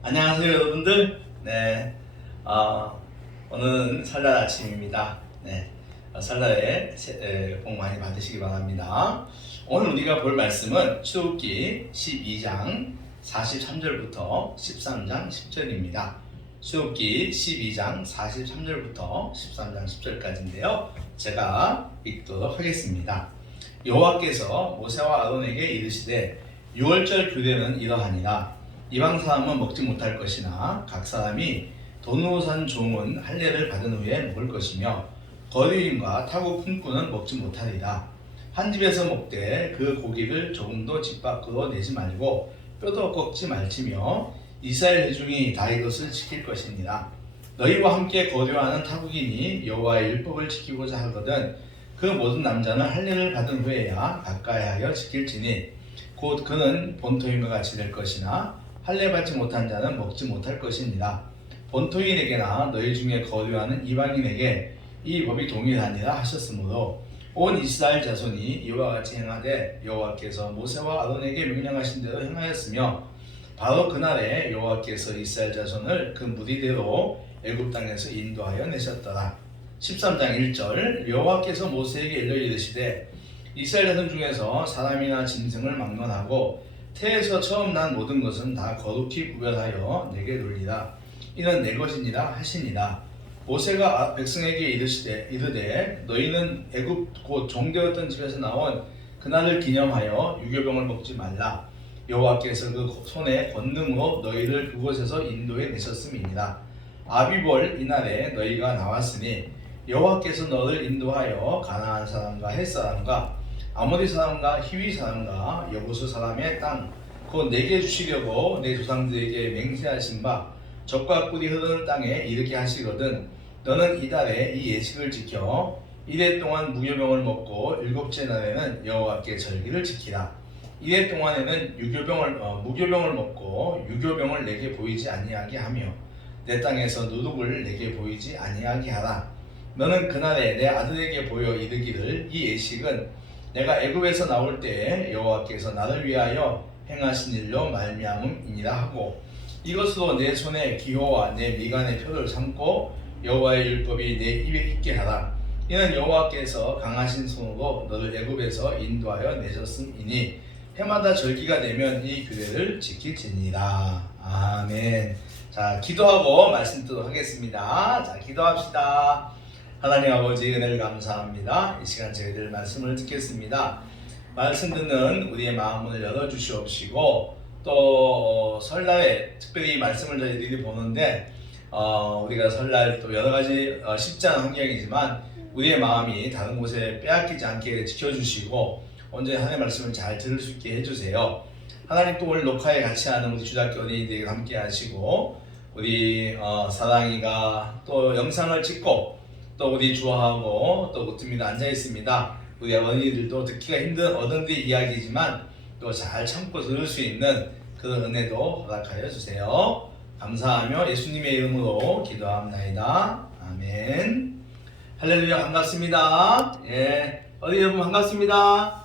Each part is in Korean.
안녕하세요, 여러분들. 네, 오늘은 설날 아침입니다. 네, 설날에 복 많이 받으시기 바랍니다. 오늘 우리가 볼 말씀은 출애굽기 12장 43절부터 13장 10절입니다. 출애굽기 12장 43절부터 13장 10절까지인데요. 제가 읽도록 하겠습니다. 여호와께서 모세와 아론에게 이르시되 유월절 규례는 이러하니라. 이방 사람은 먹지 못할 것이나 각 사람이 돈으로 산 종은 할례를 받은 후에 먹을 것이며 거류인과 타국 품꾼은 먹지 못하리라. 한 집에서 먹되 그 고기를 조금도 집 밖으로 내지 말고 뼈도 꺾지 말지며 이스라엘 회중이 다 이것을 지킬 것이니라. 너희와 함께 거류하는 타국인이 여호와의 율법을 지키고자 하거든 그 모든 남자는 할례를 받은 후에야 가까이하여 지킬지니 곧 그는 본토인과 같이 될 것이나 할례 받지 못한 자는 먹지 못할 것이니라. 본토인에게나 너희 중에 거류하는 이방인에게 이 법이 동일하니라 하셨으므로 온 이스라엘 자손이 이와 같이 행하되 여호와께서 모세와 아론에게 명령하신 대로 행하였으며 바로 그날에 여호와께서 이스라엘 자손을 그 무리대로 애굽 땅에서 인도하여 내셨더라. 13장 1절 여호와께서 모세에게 일러 이르시되 이스라엘 자손 중에서 사람이나 짐승을 막론하고 태에서 처음 난 모든 것은 다 거룩히 구별하여 내게 돌리라. 이는 내 것이니라 하시니라. 모세가 백성에게 이르되 너희는 애굽 곧 종되었던 집에서 나온 그날을 기념하여 유교병을 먹지 말라. 여호와께서 그 손의 권능으로 너희를 그곳에서 인도해 내셨음이니라. 아비볼 이날에 너희가 나왔으니 여호와께서 너를 인도하여 가나안 사람과 헷 사람과 아모리 사람과 히위 사람과 여부수 사람의 땅 곧 내게 주시려고 내 조상들에게 맹세하신 바 젖과 꿀이 흐르는 땅에 이르게 하시거든 너는 이달에 이 예식을 지켜 이래 동안 무교병을 먹고 일곱째 날에는 여호와께 절기를 지키라. 이래 동안에는 무교병을 먹고 유교병을 내게 보이지 아니하게 하며 내 땅에서 누룩을 내게 보이지 아니하게 하라. 너는 그날에 내 아들에게 보여 이르기를 이 예식은 내가 애굽에서 나올 때에 여호와께서 나를 위하여 행하신 일로 말미암음이니라 하고 이것으로 내 손의 기호와 내 미간의 표를 삼고 여호와의 율법이 내 입에 있게 하라. 이는 여호와께서 강하신 손으로 너를 애굽에서 인도하여 내셨음이니 해마다 절기가 되면 이 규례를 지킬지니라. 아멘. 자, 기도하고 말씀 듣도록 하겠습니다. 자, 기도합시다. 하나님 아버지 은혜를 감사합니다. 이 시간 저희들 말씀을 듣겠습니다. 말씀 듣는 우리의 마음을 열어주시옵시고 또 설날에 특별히 말씀을 저희들이 보는데 우리가 설날 또 여러 가지 쉽지 않은 환경이지만 우리의 마음이 다른 곳에 빼앗기지 않게 지켜주시고 언제나 하나님의 말씀을 잘 들을 수 있게 해주세요. 하나님 또 오늘 녹화에 같이 하는 우리 주작교 어린이들에게 함께 하시고 우리 사랑이가 또 영상을 찍고 또 우리 주아하고 또 우트미도 앉아 있습니다. 우리 어린이들도 듣기가 힘든 어른들의 이야기지만 또 잘 참고 들을 수 있는 그런 은혜도 허락하여 주세요. 감사하며 예수님의 이름으로 기도합니다. 아멘. 할렐루야. 반갑습니다. 예, 어린이 여러분 반갑습니다.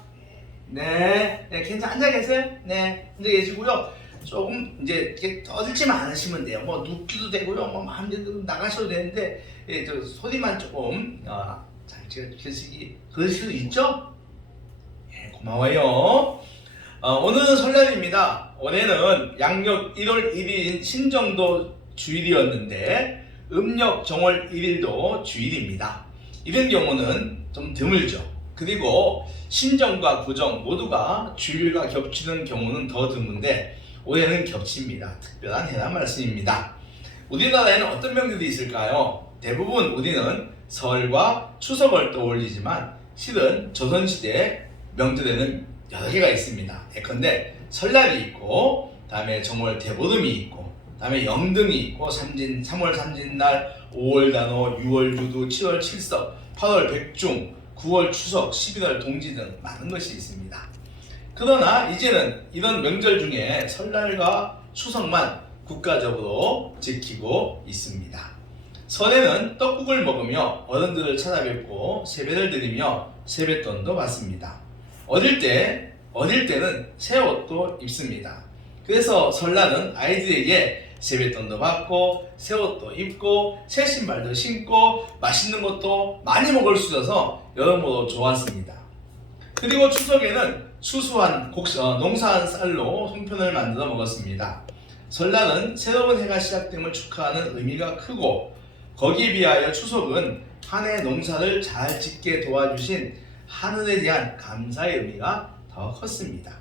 네, 괜찮아 앉아 계세요? 네, 앉아 계시고요. 조금 이제 이렇게 떠들지만 않으시면 돼요. 뭐 눕기도 되고요, 뭐 마음대로 나가셔도 되는데 저 소리만 조금 잘 지켜주시기 그럴 수도 있죠? 예, 고마워요. 오늘은 설날입니다. 올해는 양력 1월 1일인 신정도 주일이었는데 음력 정월 1일도 주일입니다. 이런 경우는 좀 드물죠. 그리고 신정과 구정 모두가 주일과 겹치는 경우는 더 드문데 올해는 겹칩니다. 특별한 해란 말씀입니다. 우리나라에는 어떤 명절이 있을까요? 대부분 우리는 설과 추석을 떠올리지만 실은 조선시대 명절에는 여러 개가 있습니다. 예컨대 설날이 있고 다음에 정월 대보름이 있고 다음에 영등이 있고 3월 삼진날 5월 단오 6월 유두 7월 칠석 8월 백중 9월 추석 11월 동지 등 많은 것이 있습니다. 그러나 이제는 이런 명절 중에 설날과 추석만 국가적으로 지키고 있습니다. 설에는 떡국을 먹으며 어른들을 찾아뵙고 세배를 드리며 세뱃돈도 받습니다. 어릴 때는 새 옷도 입습니다. 그래서 설날은 아이들에게 세뱃돈도 받고 새 옷도 입고 새 신발도 신고 맛있는 것도 많이 먹을 수 있어서 여러모로 좋았습니다. 그리고 추석에는 수수한 농사한 쌀로 송편을 만들어 먹었습니다. 설날은 새로운 해가 시작됨을 축하하는 의미가 크고 거기에 비하여 추석은 한 해 농사를 잘 짓게 도와주신 하늘에 대한 감사의 의미가 더 컸습니다.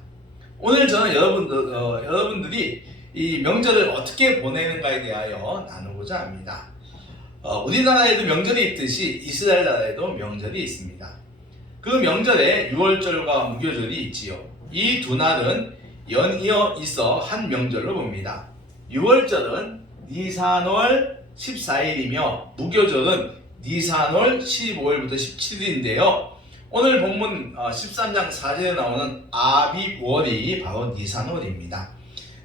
오늘 저는 여러분들이 이 명절을 어떻게 보내는가에 대하여 나누고자 합니다. 우리나라에도 명절이 있듯이 이스라엘 나라에도 명절이 있습니다. 그 명절에 유월절과 무교절이 있지요. 이 두 날은 연이어 있어 한 명절로 봅니다. 유월절은 니산월 14일이며 무교절은 니산월 15일부터 17일인데요. 오늘 본문 13장 4절에 나오는 아비월이 바로 니산월입니다.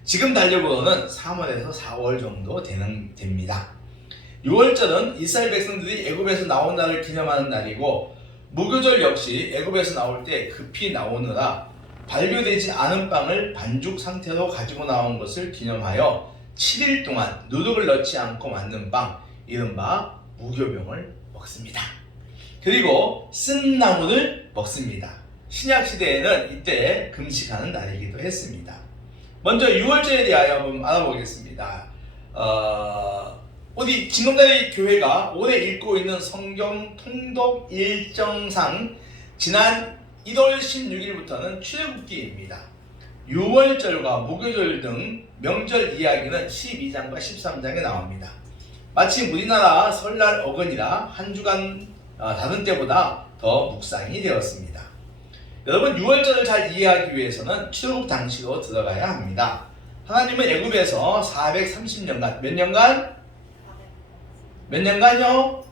지금 달력으로는 3월에서 4월 정도 됩니다. 6월절은 이스라엘 백성들이 애굽에서 나온 날을 기념하는 날이고 무교절 역시 애굽에서 나올 때 급히 나오느라 발효되지 않은 빵을 반죽 상태로 가지고 나온 것을 기념하여 7일 동안 누룩을 넣지 않고 만든 빵, 이른바 무교병을 먹습니다. 그리고 쓴 나물을 먹습니다. 신약시대에는 이때 금식하는 날이기도 했습니다. 먼저 6월절에 대하여 한번 알아보겠습니다. 우리 진검다리 교회가 올해 읽고 있는 성경 통독 일정상 지난 1월 16일부터는 출애굽기입니다. 6월절과 무교절 등 명절 이야기는 12장과 13장에 나옵니다. 마침 우리나라 설날 어근이라 한 주간 다른 때보다 더 묵상이 되었습니다. 여러분 6월절을 잘 이해하기 위해서는 출애굽 당시로 들어가야 합니다. 하나님은 애굽에서 430년간 몇 년간? 몇 년간요?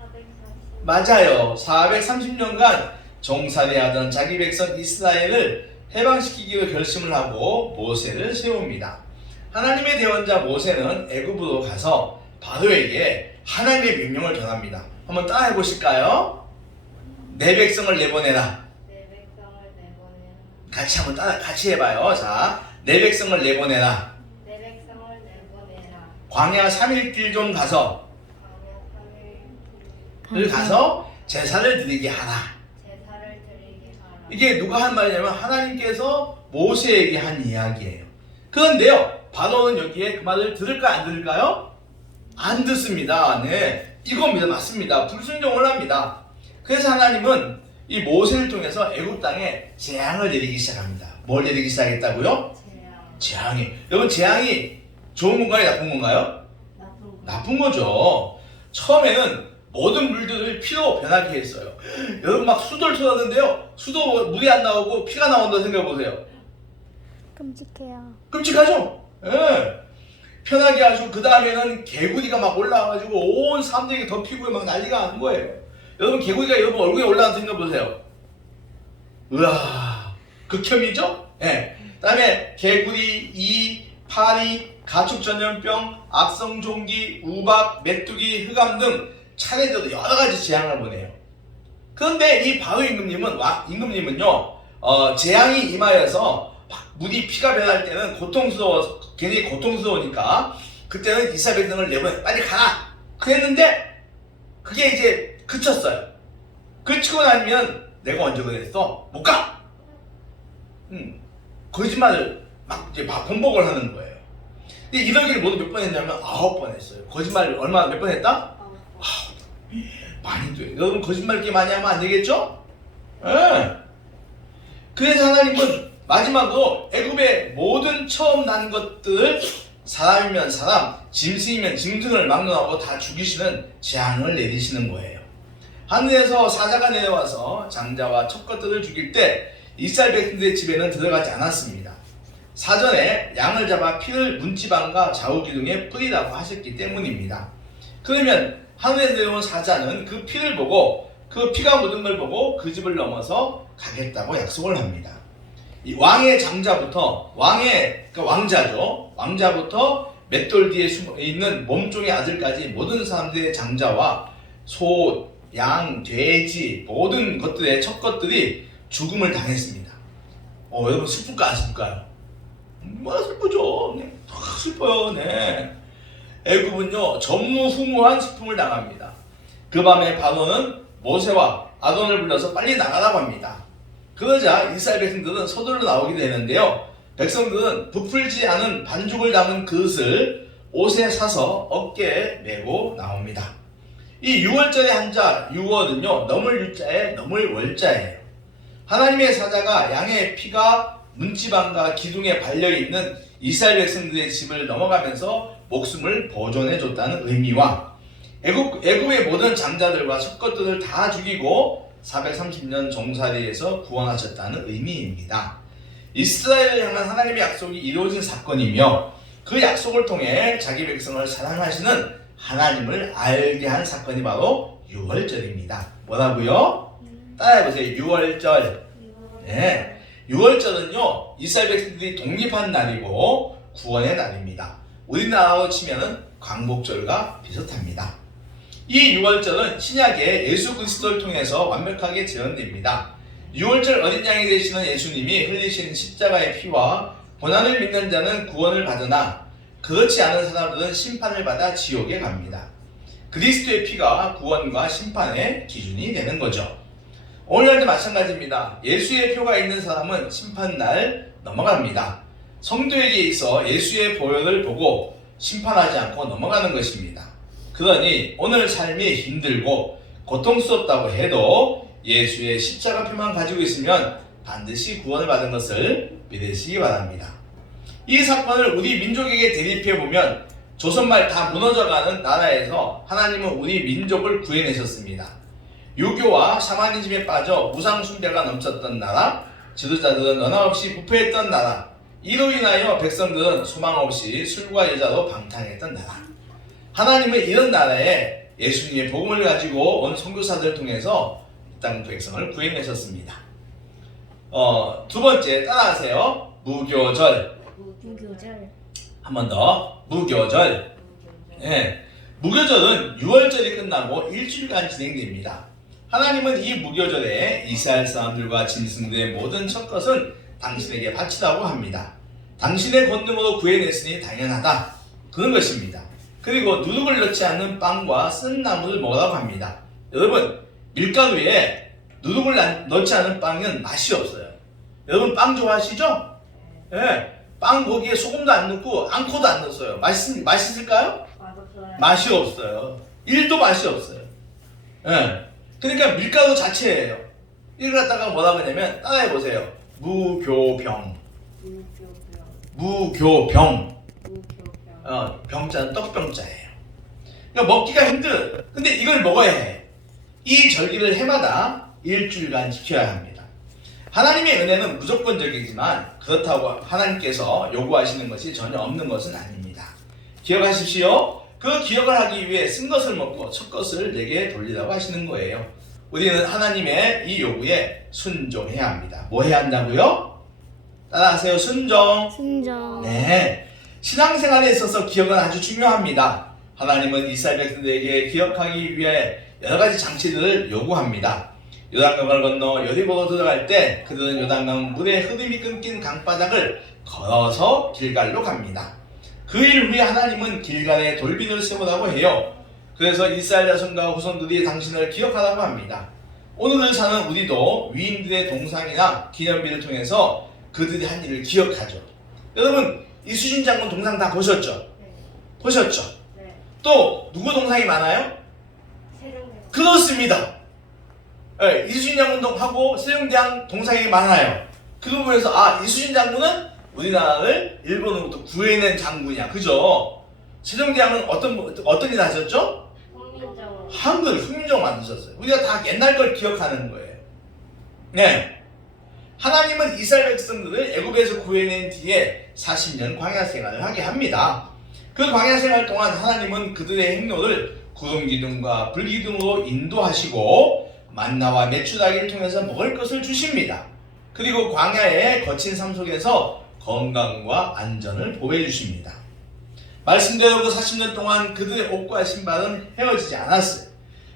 430. 맞아요. 430년간 종살이하던 자기 백성 이스라엘을 해방시키기로 결심을 하고 모세를 세웁니다. 하나님의 대원자 모세는 애굽으로 가서 바로에게 하나님의 명령을 전합니다. 한번 따라해 보실까요? 내 백성을 내보내라. 내 백성을 같이 내보내라. 같이 해봐요. 자, 내 백성을 내보내라. 내 백성을 내보내라. 광야 3일 길 좀 가서 광야 3일 가서 제사를 드리게 하라. 제사를 드리게 하라. 이게 누가 한 말이냐면 하나님께서 모세에게 한 이야기예요. 그런데요, 바로는 여기에 그 말을 들을까 안 들을까요? 안 듣습니다. 네, 이겁니다. 맞습니다. 불순종을 합니다. 그래서 하나님은 이 모세를 통해서 애굽 땅에 재앙을 내리기 시작합니다. 뭘 내리기 시작했다고요? 재앙이. 여러분 재앙이 좋은 건가요? 나쁜 건가요? 나쁜 거죠. 처음에는 모든 물들을 피로 변하게 했어요. 여러분 막 수도를 쏟았는데요. 수도 물이 안 나오고 피가 나온다 생각해보세요. 끔찍해요. 끔찍하죠? 예. 편하게 하시고 그 다음에는 개구리가 막 올라와가지고 온 사람들에게 덮이고 막 난리가 나는 거예요. 여러분 개구리가 여러분 얼굴에 올라가는 생각 보세요. 으아, 극혐이죠? 예. 그 다음에 개구리, 이, 파리, 가축전염병, 악성종기, 우박, 메뚜기, 흑암 등 차례대로 여러 가지 재앙을 보내요. 그런데 이 바로 임금님은요, 재앙이 임하여서 물이 피가 변할 때는 괜히 고통스러우니까 그때는 이스라엘 백성을 내보내 빨리 가라 그랬는데 그게 이제 그쳤어요. 그치고 나면 내가 언제 그랬어? 못 가. 거짓말을 막 이제 번복을 하는 거예요. 근데 이러기를 모두 몇 번 했냐면 9번 했어요. 거짓말을 몇 번 했다? 9번. 많이 돼요. 여러분 거짓말 이렇게 많이 하면 안 되겠죠? 예. 그래서 하나님은 마지막으로 애굽의 모든 처음 난 것들을 사람이면 사람, 짐승이면 짐승을 막론하고 다 죽이시는 재앙을 내리시는 거예요. 하늘에서 사자가 내려와서 장자와 첫 것들을 죽일 때 이스라엘 백성들의 집에는 들어가지 않았습니다. 사전에 양을 잡아 피를 문지방과 좌우기둥에 뿌리라고 하셨기 때문입니다. 그러면 하늘에 내려온 사자는 그 피를 보고 그 피가 묻은 걸 보고 그 집을 넘어서 가겠다고 약속을 합니다. 이 왕의 장자부터 왕자죠. 왕자부터 맷돌 뒤에 숨어 있는 몸종의 아들까지 모든 사람들의 장자와 소, 양, 돼지 모든 것들의 첫 것들이 죽음을 당했습니다. 여러분 슬플까 안 슬플까요? 얼마나 슬프죠. 슬퍼요. 네. 애굽은요 전무후무한 슬픔을 당합니다. 그 밤에 바로는 모세와 아론을 불러서 빨리 나가라고 합니다. 그러자 이스라엘 백성들은 서둘러 나오게 되는데요. 백성들은 부풀지 않은 반죽을 담은 그릇을 옷에 사서 어깨에 메고 나옵니다. 이 6월절의 한자 6월은요 넘을 유자에 넘을 월자예요. 하나님의 사자가 양의 피가 문지방과 기둥에 발려있는 이스라엘 백성들의 집을 넘어가면서 목숨을 보존해 줬다는 의미와 애굽의 모든 장자들과 첫 것들을 다 죽이고 430년 종살이에서 구원하셨다는 의미입니다. 이스라엘을 향한 하나님의 약속이 이루어진 사건이며 그 약속을 통해 자기 백성을 사랑하시는 하나님을 알게 한 사건이 바로 유월절입니다. 뭐라고요? 따라해보세요. 유월절. 네. 6월절은요 이스라엘 백성들이 독립한 날이고 구원의 날입니다. 우리나라로 치면은 광복절과 비슷합니다. 이 6월절은 신약의 예수 그리스도를 통해서 완벽하게 재현됩니다. 6월절 어린 양이 되시는 예수님이 흘리신 십자가의 피와 고난을 믿는 자는 구원을 받으나 그렇지 않은 사람들은 심판을 받아 지옥에 갑니다. 그리스도의 피가 구원과 심판의 기준이 되는 거죠. 오늘날도 마찬가지입니다. 예수의 표가 있는 사람은 심판날 넘어갑니다. 성도에게 있어 예수의 보혈을 보고 심판하지 않고 넘어가는 것입니다. 그러니 오늘 삶이 힘들고 고통스럽다고 해도 예수의 십자가 표만 가지고 있으면 반드시 구원을 받은 것을 믿으시기 바랍니다. 이 사건을 우리 민족에게 대립해 보면 조선말 다 무너져가는 나라에서 하나님은 우리 민족을 구해내셨습니다. 유교와 샤머니즘에 빠져 우상 숭배가 넘쳤던 나라, 지도자들은 언어 없이 부패했던 나라, 이로 인하여 백성들은 소망 없이 술과 여자로 방탕했던 나라. 하나님은 이런 나라에 예수님의 복음을 가지고 온 선교사들을 통해서 이 땅 백성을 구해내셨습니다. 두 번째 따라하세요. 무교절. 무교절. 한 번 더. 무교절. 네. 무교절은 6월절이 끝나고 일주일간 진행됩니다. 하나님은 이 무교절에 이스라엘 사람들과 짐승들의 모든 첫것은 당신에게 바치라고 합니다. 당신의 권능으로 구해냈으니 당연하다. 그런 것입니다. 그리고 누룩을 넣지 않는 빵과 쓴 나물을 먹으라고 합니다. 여러분, 밀가루에 누룩을 넣지 않은 빵은 맛이 없어요. 여러분 빵 좋아하시죠? 네. 빵 거기에 소금도 안 넣고 앙코도 안 넣었어요. 맛있을까요? 맛이 없어요. 1도 맛이 없어요. 네. 그러니까 밀가루 자체예요. 이걸 갖다가 뭐라고 하냐면 따라해보세요. 무교병. 무교병. 병자는 떡병자예요. 그러니까 먹기가 힘들어요. 근데 이걸 먹어야 해. 이 절기를 해마다 일주일간 지켜야 합니다. 하나님의 은혜는 무조건적이지만 그렇다고 하나님께서 요구하시는 것이 전혀 없는 것은 아닙니다. 기억하십시오. 그 기억을 하기 위해 쓴 것을 먹고 첫 것을 내게 돌리라고 하시는 거예요. 우리는 하나님의 이 요구에 순종해야 합니다. 뭐 해야 한다고요? 따라하세요. 순종. 순종. 네. 신앙생활에 있어서 기억은 아주 중요합니다. 하나님은 이스라엘 백성들에게 기억하기 위해 여러 가지 장치들을 요구합니다. 요단강을 건너 여리고로 들어갈 때 그들은 요단강 물의 흐름이 끊긴 강바닥을 걸어서 길갈로 갑니다. 그 일 후에 하나님은 길갈에 돌빈을 세우라고 해요. 그래서 이스라엘 자손과 후손들이 당신을 기억하라고 합니다. 오늘을 사는 우리도 위인들의 동상이나 기념비를 통해서 그들이 한 일을 기억하죠. 여러분 이수진 장군 동상 다 보셨죠? 네. 보셨죠? 네. 또 누구 동상이 많아요? 세종대왕. 그렇습니다. 네, 이수진 장군하고 세종대왕 동상이 많아요. 그 부분에서 이수진 장군은 우리나라를 일본으로부터 구해낸 장군이야. 그죠? 세종대왕은 어떤 일 하셨죠? 홍민정. 한글 훈민정 만드셨어요. 우리가 다 옛날 걸 기억하는 거예요. 네. 하나님은 이스라엘 백성들을 애굽에서 구해낸 뒤에 40년 광야 생활을 하게 합니다. 그 광야 생활 동안 하나님은 그들의 행로를 구름 기둥과 불 기둥으로 인도하시고 만나와 메추라기를 통해서 먹을 것을 주십니다. 그리고 광야의 거친 삶 속에서 건강과 안전을 보호해 주십니다. 말씀대로 그 40년 동안 그들의 옷과 신발은 헤어지지 않았어요.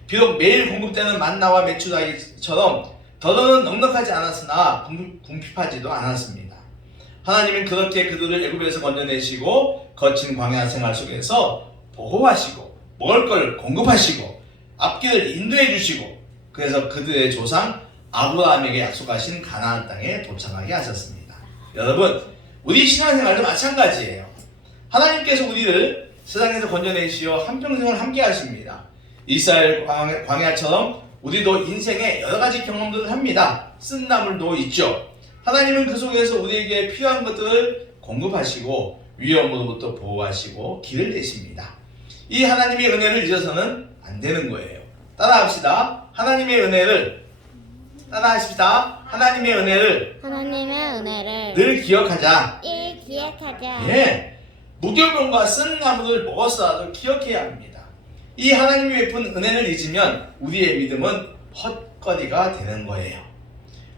비록 매일 공급되는 만나와 메추라기처럼 더러는 넉넉하지 않았으나 궁핍하지도 않았습니다. 하나님은 그렇게 그들을 애굽에서 건져내시고 거친 광야 생활 속에서 보호하시고 먹을 걸 공급하시고 앞길을 인도해 주시고 그래서 그들의 조상 아브라함에게 약속하신 가나안 땅에 도착하게 하셨습니다. 여러분, 우리 신앙생활도 마찬가지예요. 하나님께서 우리를 세상에서 건져내시어 한평생을 함께 하십니다. 이스라엘 광야처럼 우리도 인생에 여러 가지 경험들을 합니다. 쓴나물도 있죠. 하나님은 그 속에서 우리에게 필요한 것들을 공급하시고 위험으로부터 보호하시고 길을 내십니다. 이 하나님의 은혜를 잊어서는 안 되는 거예요. 따라합시다. 하나님의 은혜를 하나님의 은혜를 늘 기억하자. 기억하자. 예, 무교병과 쓴 나무를 먹었어도 기억해야 합니다. 이 하나님이 베푼 은혜를 잊으면 우리의 믿음은 헛거리가 되는 거예요.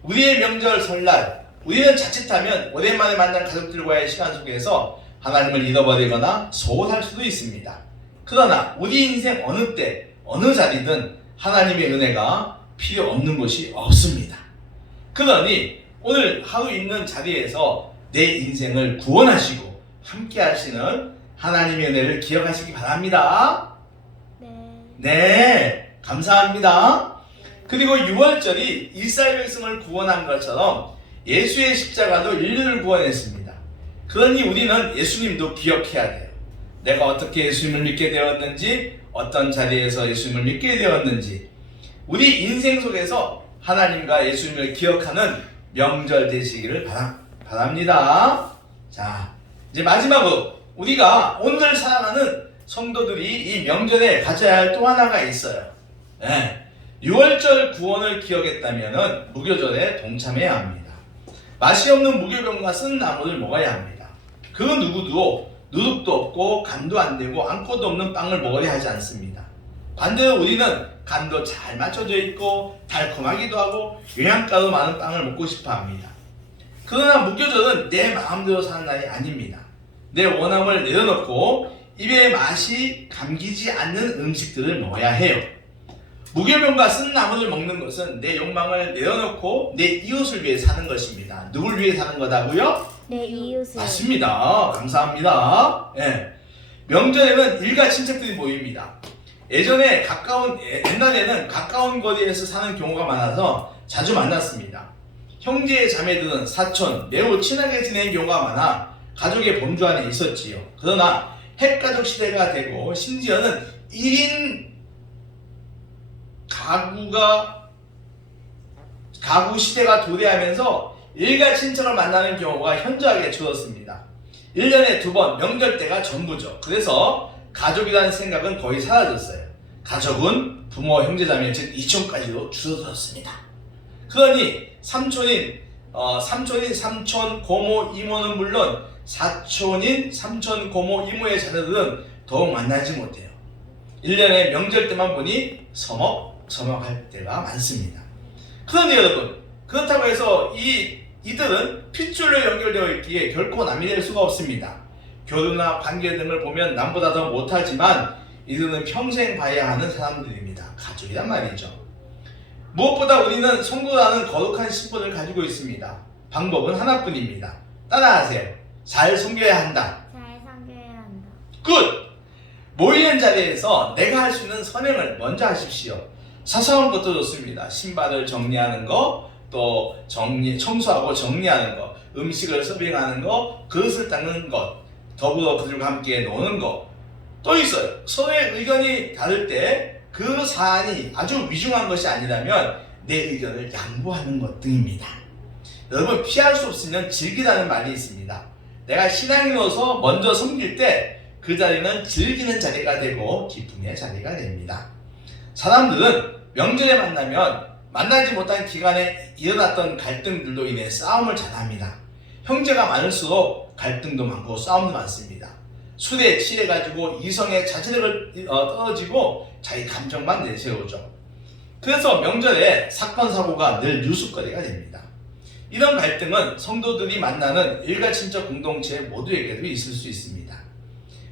우리의 명절 설날, 우리는 자칫하면 오랜만에 만난 가족들과의 시간 속에서 하나님을 잃어버리거나 소홀할 수도 있습니다. 그러나 우리 인생 어느 때, 어느 자리든 하나님의 은혜가 필요 없는 곳이 없습니다. 그러니 오늘 하루 있는 자리에서 내 인생을 구원하시고 함께 하시는 하나님의 은혜를 기억하시기 바랍니다. 네, 감사합니다. 그리고 6월절이 이스라엘 백성을 구원한 것처럼 예수의 십자가도 인류를 구원했습니다. 그러니 우리는 예수님도 기억해야 돼요. 내가 어떻게 예수님을 믿게 되었는지, 어떤 자리에서 예수님을 믿게 되었는지, 우리 인생 속에서 하나님과 예수님을 기억하는 명절 되시기를 바랍니다. 자, 이제 마지막으로 우리가 오늘 살아가는 성도들이 이 명절에 가져야 할 또 하나가 있어요. 네. 6월절 구원을 기억했다면 무교절에 동참해야 합니다. 맛이 없는 무교병과 쓴 나물을 먹어야 합니다. 그 누구도 누룩도 없고 간도 안 되고 안고도 없는 빵을 먹어야 하지 않습니다. 반대로 우리는 간도 잘 맞춰져 있고 달콤하기도 하고 영양가도 많은 빵을 먹고 싶어 합니다. 그러나 무교절은 내 마음대로 사는 날이 아닙니다. 내 원함을 내려놓고 입에 맛이 감기지 않는 음식들을 먹어야 해요. 무교병과 쓴 나물을 먹는 것은 내 욕망을 내려놓고 내 이웃을 위해 사는 것입니다. 누굴 위해 사는 거다고요? 내 이웃을. 맞습니다. 감사합니다. 예. 명절에는 일가 친척들이 모입니다. 옛날에는 가까운 거리에서 사는 경우가 많아서 자주 만났습니다. 형제 자매들은 사촌, 매우 친하게 지내는 경우가 많아 가족의 범주 안에 있었지요. 그러나 핵가족 시대가 되고 심지어는 1인 가구 시대가 도래하면서 일가 친척을 만나는 경우가 현저하게 줄었습니다. 1년에 2번 명절 때가 전부죠. 그래서 가족이라는 생각은 거의 사라졌어요. 가족은 부모, 형제자매, 즉 이촌까지도 줄어들었습니다. 그러니 삼촌인 삼촌, 고모, 이모는 물론 사촌인 삼촌, 고모, 이모의 자녀들은 더욱 만나지 못해요. 1년에 명절 때만 보니 서먹서먹할 때가 많습니다. 그런데 여러분, 그렇다고 해서 이들은 핏줄로 연결되어 있기에 결코 남이 될 수가 없습니다. 교류나 관계 등을 보면 남보다 더 못하지만 이들은 평생 봐야 하는 사람들입니다. 가족이란 말이죠. 무엇보다 우리는 성도라는 거룩한 신분을 가지고 있습니다. 방법은 하나뿐입니다. 따라하세요. 잘 섬겨야 한다. 굿! 모이는 자리에서 내가 할 수 있는 선행을 먼저 하십시오. 사소한 것도 좋습니다. 신발을 정리하는 거, 또 청소하고 정리하는 거, 음식을 서빙하는 거, 그릇을 닦는 것, 더불어 그들과 함께 노는 것. 또 있어요. 서로의 의견이 다를 때 그 사안이 아주 위중한 것이 아니라면 내 의견을 양보하는 것 등입니다. 여러분, 피할 수 없으면 즐기라는 말이 있습니다. 내가 신앙인으로서 먼저 섬길 때 그 자리는 즐기는 자리가 되고 기쁨의 자리가 됩니다. 사람들은 명절에 만나면 만나지 못한 기간에 일어났던 갈등들로 인해 싸움을 잘합니다. 형제가 많을수록 갈등도 많고 싸움도 많습니다. 술에 취해가지고 이성의 자제력을 떨어지고 자기 감정만 내세우죠. 그래서 명절에 사건 사고가 늘 뉴스거리가 됩니다. 이런 갈등은 성도들이 만나는 일가 친척 공동체 모두에게도 있을 수 있습니다.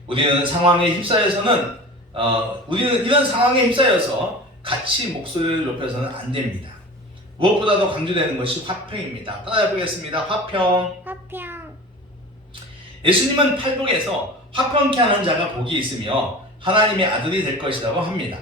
우리는 이런 상황에 휩싸여서 같이 목소리를 높여서는 안 됩니다. 무엇보다도 강조되는 것이 화평입니다. 따라해보겠습니다. 화평. 예수님은 팔복에서 화평케 하는 자가 복이 있으며 하나님의 아들이 될 것이라고 합니다.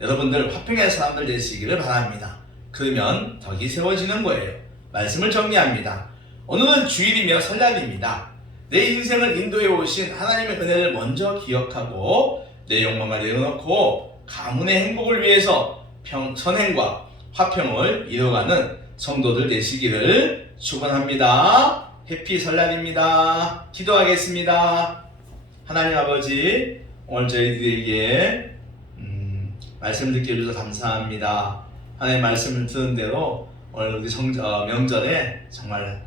여러분들 화평의 사람들 되시기를 바랍니다. 그러면 덕이 세워지는 거예요. 말씀을 정리합니다. 오늘은 주일이며 설날입니다. 내 인생을 인도해 오신 하나님의 은혜를 먼저 기억하고 내 욕망을 내려놓고 가문의 행복을 위해서 선행과 화평을 이뤄가는 성도들 되시기를 축원합니다. 해피 설날입니다. 기도하겠습니다. 하나님 아버지, 오늘 저희들에게 말씀 듣게 해주셔서 감사합니다. 하나님 말씀을 듣는 대로 오늘 우리 명절에 정말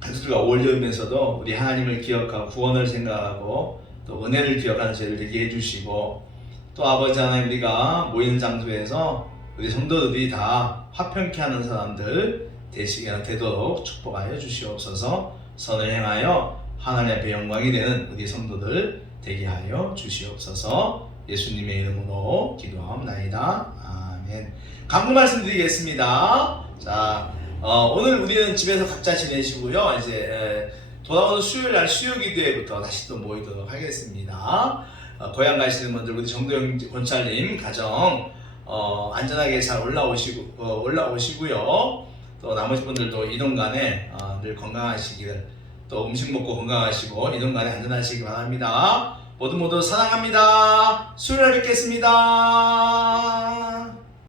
가족들과 어울리면서도 우리 하나님을 기억하고 구원을 생각하고 또 은혜를 기억하는 저희를 되게 해주시고, 또 아버지 하나님, 우리가 모이는 장소에서 우리 성도들이 다 화평케 하는 사람들 되도록 축복하여 주시옵소서. 선을 행하여 하나님 앞에 영광이 되는 우리 성도들 되게 하여 주시옵소서. 예수님의 이름으로 기도하옵나이다. 아멘. 간구 말씀드리겠습니다. 자, 오늘 우리는 집에서 각자 지내시고요. 이제 돌아오는 수요일날 수요기도회부터 다시 또 모이도록 하겠습니다. 고향 가시는 분들, 우리 정도영 권찰님 가정 안전하게 잘 올라오시고요. 또 나머지 분들도 이동 간에 늘 건강하시기를, 또 음식 먹고 건강하시고 이동 간에 안전하시기 바랍니다. 모두 사랑합니다. 수요일에 뵙겠습니다.